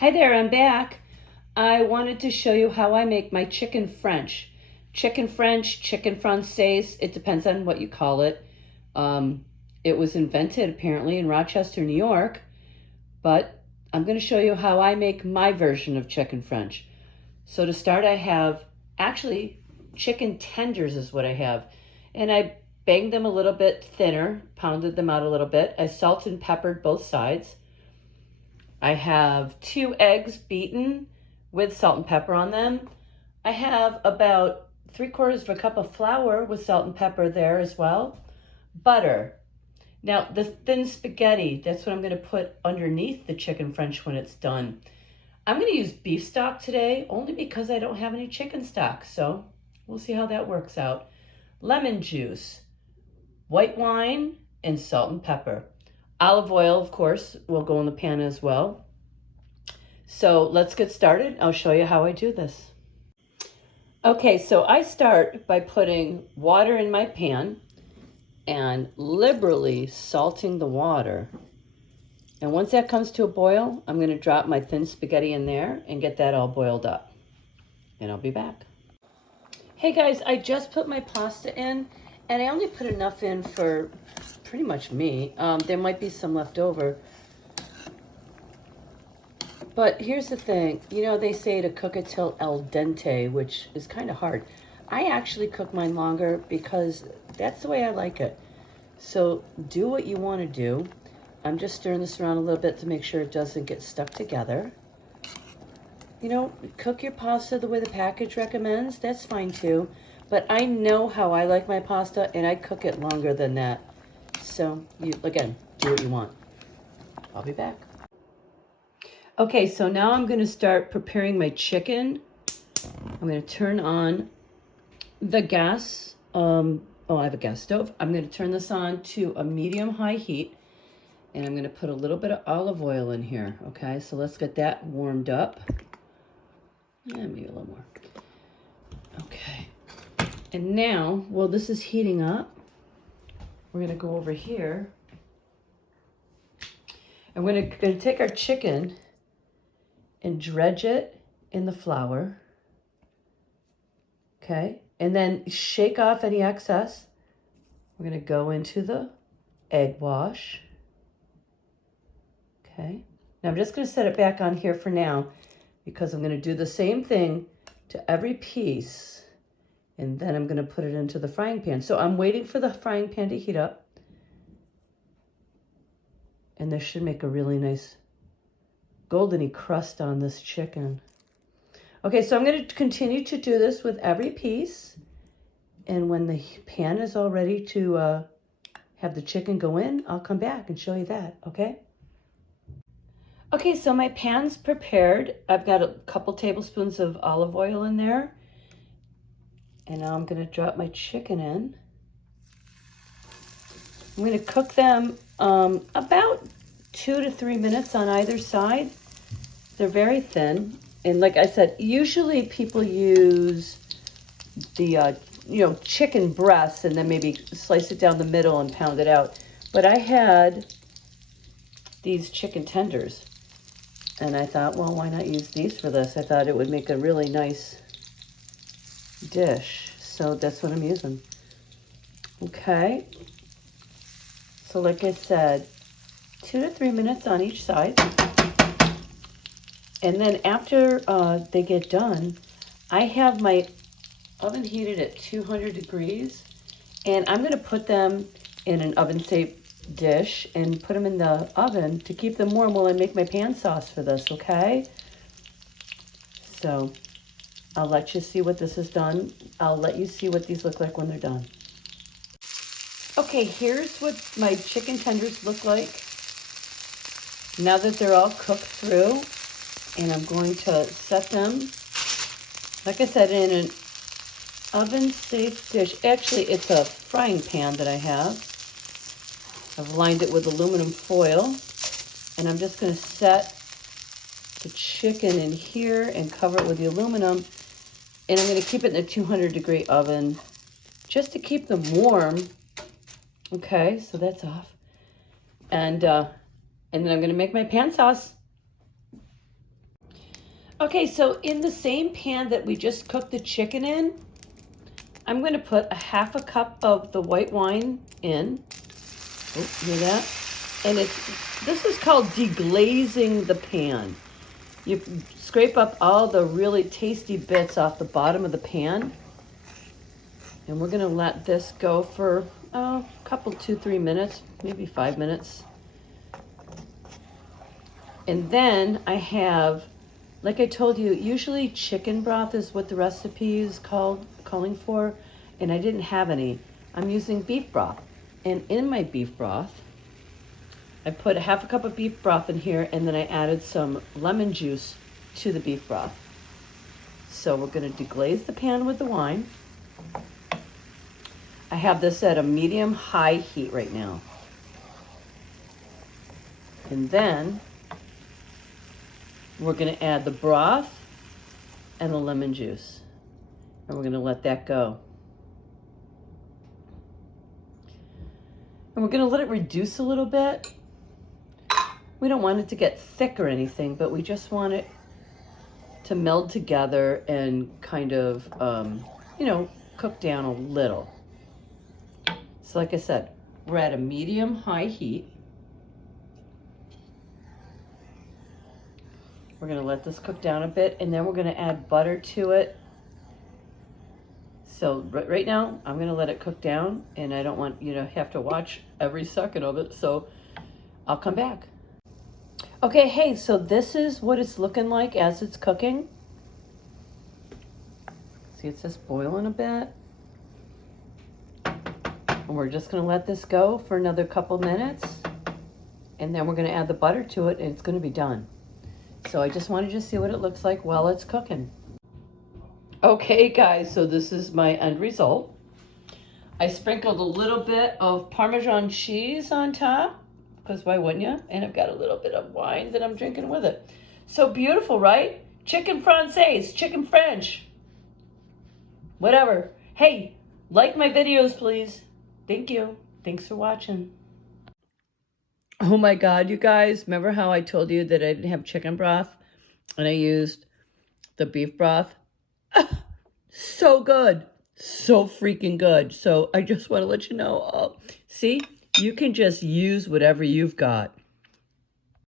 Hi there, I'm back. I wanted to show you how I make my chicken French. Chicken French, chicken Francaise, it depends on what you call it. It was invented apparently in Rochester, New York, but I'm going to show you how I make my version of chicken French. So to start, I have actually chicken tenders is what I have. And I banged them a little bit thinner, pounded them out a little bit. I salt and peppered both sides. I have 2 eggs beaten with salt and pepper on them. I have about 3/4 of a cup of flour with salt and pepper there as well. Butter. Now the thin spaghetti, that's what I'm going to put underneath the chicken French when it's done. I'm going to use beef stock today only because I don't have any chicken stock, so we'll see how that works out. Lemon juice, white wine, and salt and pepper. Olive oil, of course, will go in the pan as well. So let's get started. I'll show you how I do this. Okay, so I start by putting water in my pan and liberally salting the water. And once that comes to a boil, I'm going to drop my thin spaghetti in there and get that all boiled up. And I'll be back. Hey guys, I just put my pasta in, and I only put enough in for pretty much me. There might be some left over. But here's the thing, you know, they say to cook it till al dente, which is kind of hard. I actually cook mine longer because that's the way I like it. So do what you want to do. I'm just stirring this around a little bit to make sure it doesn't get stuck together. You know, cook your pasta the way the package recommends. That's fine too. But I know how I like my pasta, and I cook it longer than that. So, again, do what you want. I'll be back. Okay, so now I'm going to start preparing my chicken. I'm going to turn on the gas. I have a gas stove. I'm going to turn this on to a medium-high heat. And I'm going to put a little bit of olive oil in here. Okay, so let's get that warmed up. Yeah, maybe a little more. Okay. And now, while this is heating up, we're going to go over here. And we're going to take our chicken and dredge it in the flour. Okay. And then shake off any excess. We're going to go into the egg wash. Okay. Now I'm just going to set it back on here for now because I'm going to do the same thing to every piece. And then I'm going to put it into the frying pan. So I'm waiting for the frying pan to heat up. And this should make a really nice goldeny crust on this chicken. Okay, so I'm going to continue to do this with every piece. And when the pan is all ready to have the chicken go in, I'll come back and show you that, okay? Okay, so my pan's prepared. I've got a couple tablespoons of olive oil in there. And now I'm going to drop my chicken in. I'm going to cook them about 2 to 3 minutes on either side. They're very thin. And like I said, usually people use the, chicken breasts and then maybe slice it down the middle and pound it out. But I had these chicken tenders. And I thought, well, why not use these for this? I thought it would make a really nice dish. So that's what I'm using. Okay. So like I said, 2 to 3 minutes on each side. And then after they get done, I have my oven heated at 200 degrees. And I'm going to put them in an oven-safe dish and put them in the oven to keep them warm while I make my pan sauce for this, okay? So I'll let you see what this is done. I'll let you see what these look like when they're done. Okay, here's what my chicken tenders look like now that they're all cooked through. And I'm going to set them, like I said, in an oven-safe dish. Actually, it's a frying pan that I have. I've lined it with aluminum foil. And I'm just going to set the chicken in here and cover it with the aluminum. And I'm going to keep it in a 200-degree oven just to keep them warm. Okay, so that's off. And then I'm going to make my pan sauce. Okay, so in the same pan that we just cooked the chicken in, I'm going to put a half a cup of the white wine in. Oh, hear that? And this is called deglazing the pan. You scrape up all the really tasty bits off the bottom of the pan. And we're going to let this go for a couple, 2-3 minutes, maybe 5 minutes. And then I have, like I told you, usually chicken broth is what the recipe is calling for, and I didn't have any. I'm using beef broth. And in my beef broth, I put a half a cup of beef broth in here, and then I added some lemon juice to the beef broth. So we're going to deglaze the pan with the wine. I have this at a medium-high heat right now. And then we're going to add the broth and the lemon juice. And we're going to let that go. And we're going to let it reduce a little bit. We don't want it to get thick or anything, but we just want it to meld together and kind of, cook down a little. So like I said, we're at a medium-high heat. We're going to let this cook down a bit, and then we're going to add butter to it. So right now, I'm going to let it cook down, and I don't want you to have to watch every second of it, so I'll come back. Okay, hey, so this is what it's looking like as it's cooking. See, it's just boiling a bit. And we're just going to let this go for another couple minutes, and then we're going to add the butter to it, and it's going to be done. So I just wanted to see what it looks like while it's cooking. Okay, guys, so this is my end result. I sprinkled a little bit of Parmesan cheese on top, because why wouldn't you? And I've got a little bit of wine that I'm drinking with it. So beautiful, right? Chicken Francaise, chicken French, whatever. Hey, like my videos, please. Thank you. Thanks for watching. Oh my God, you guys, remember how I told you that I didn't have chicken broth and I used the beef broth? So good. So freaking good. So I just want to let you know, see, you can just use whatever you've got.